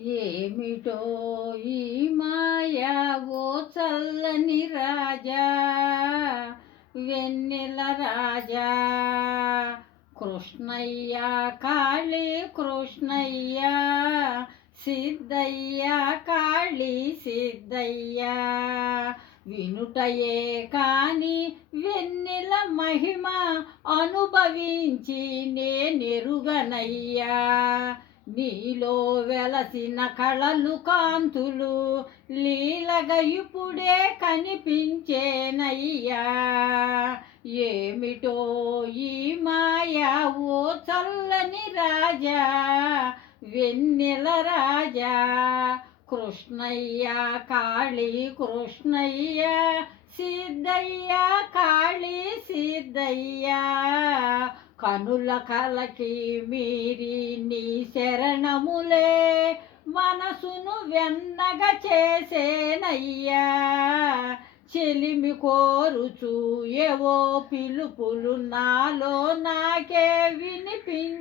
ఏమిటో ఈ మాయా ఓ చల్లని రాజా వెన్నెల రాజా. కృష్ణయ్య కాళీ కృష్ణయ్య. సిద్ధయ్య కాళీ సిద్ధయ్య. వినుటయే కాని వెన్నెల మహిమ అనుభవించి నేనెరుగనయ్యా నీలో వెలసిన కళలు కాంతులు లీలగా ఇప్పుడే కనిపించేనయ్యా. ఏమిటో ఈ మాయా ఓ చల్లని రాజా వెన్నెల రాజా. కృష్ణయ్య కాళీ కృష్ణయ్య సిద్ధయ్య కాళీ సిద్ధయ్యా. కనుల కలకి మీరి నీ శరణములే మనసును వెన్నగ చేసేనయ్యా. చెలిమి కోరుచు ఏవో పిలుపులు నాలో నాకే వినిపించేనయ్యా.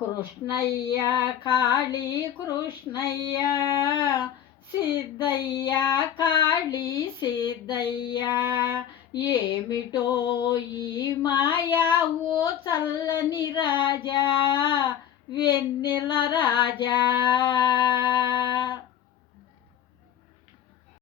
కృష్ణయ్య కాళీ కృష్ణయ్య. సిద్ధయ్య కాళీ సిద్ధయ్య. ఏమిటో ఈ మాయా ఓ చల్లని రాజా వెన్నెల రాజా.